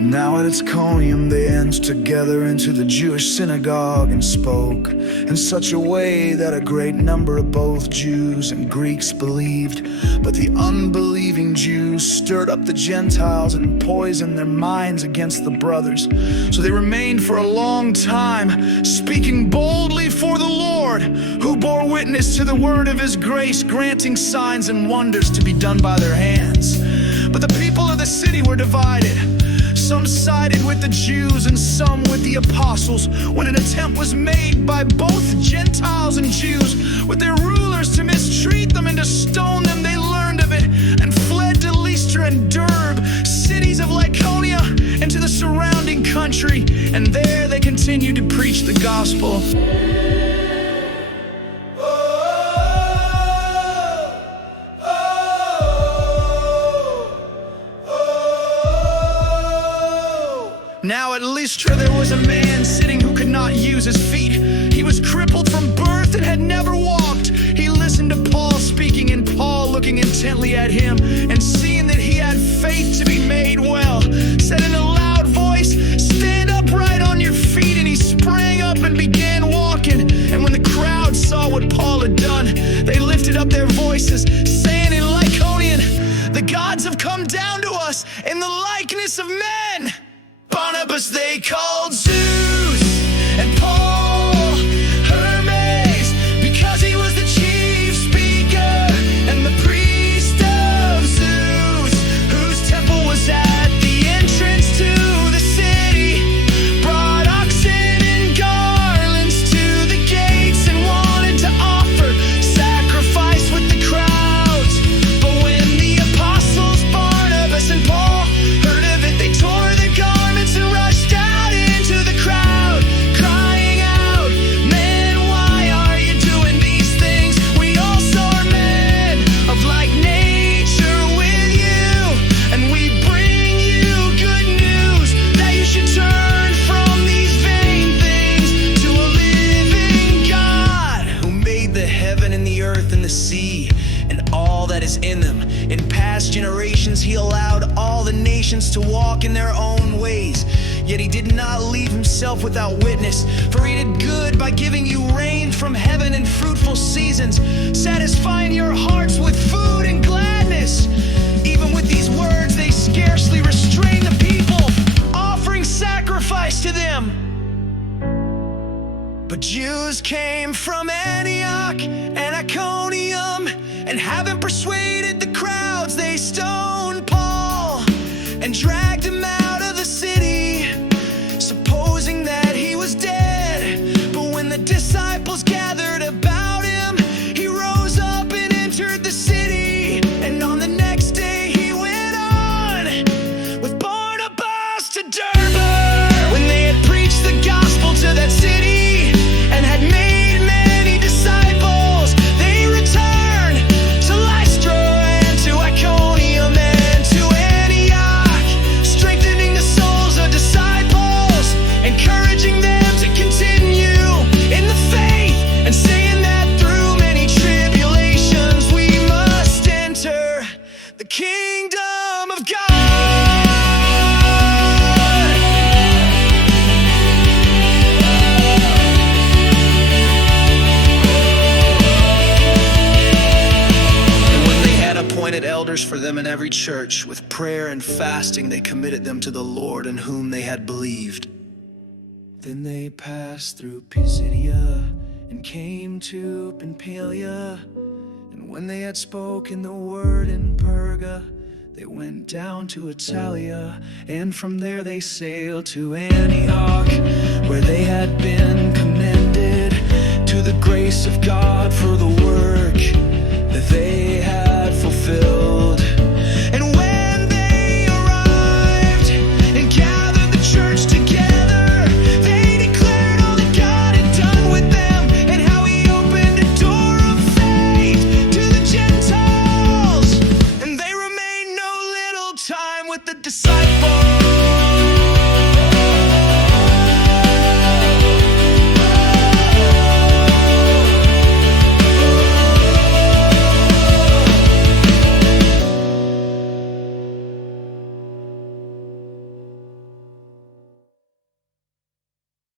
Now at Iconium they danced together into the Jewish synagogue and spoke in such a way that a great number of both Jews and Greeks believed. But the unbelieving Jews stirred up the Gentiles and poisoned their minds against the brothers. So they remained for a long time, speaking boldly for the Lord, who bore witness to the word of his grace, granting signs and wonders to be done by their hands. But the people of the city were divided. Some sided with the Jews and some with the apostles, when an attempt was made by both Gentiles and Jews with their rulers to mistreat them and to stone them. They learned of it and fled to Lystra and Derbe, cities of Lycaonia, and to the surrounding country, and there they continued to preach the gospel. Now at Lystra there was a man sitting who could not use his feet. He was crippled from birth and had never walked. He listened to Paul speaking, and Paul, looking intently at him and seeing that he had faith to be made well, said in a loud voice, "Stand upright on your feet." And he sprang up and began walking. And when the crowd saw what Paul had done, they lifted up their voices, saying in Lycaonian, "The gods have come down to us in the likeness of men." Barnabas they called Zeus, and Paul Hermes, because he was the chief speaker and the priest of Zeus, whose temple was at the entrance to the city. Brought oxen and garlands to the gates and wanted to offer sacrifice with the crowds. But when the apostles Barnabas and Paul heard of it, they tore their garments and rushed out into the crowd, crying out, "Men, why are you doing these things? We also are men of like nature with you, and we bring you good news that you should turn from these vain things to a living God, who made the heaven and the earth and the sea and all that is in them. In past generations he allowed all the nations to walk in their own ways. Yet he did not leave himself without witness, for he did good by giving you rain from heaven and fruitful seasons, satisfying your hearts with food and gladness." Even with these words they scarcely restrained the people, offering sacrifice to them. But Jews came from Antioch and Iconium, and having persuaded the crowds, they stoned Paul and dragged him out of the city, supposing that he was dead. But when the disciples gathered about him, he rose up and entered the city. And on the next day he went on with Barnabas to Derbe. When they had preached the gospel to that city and had made many disciples, they returned to Lystra and to Iconium and to Antioch, strengthening the souls of disciples, encouraging them to continue in the faith, and saying that through many tribulations we must enter the kingdom of God. Appointed elders for them in every church, with prayer and fasting they committed them to the Lord in whom they had believed. Then they passed through Pisidia and came to Pamphylia, and when they had spoken the word in Perga, they went down to Italia, and from there they sailed to Antioch, where they had been commended to the grace of God for the work that they had fulfilled. And when they arrived and gathered the church together, they declared all that God had done with them, and how he opened a door of faith to the Gentiles. And they remained no little time with the disciples.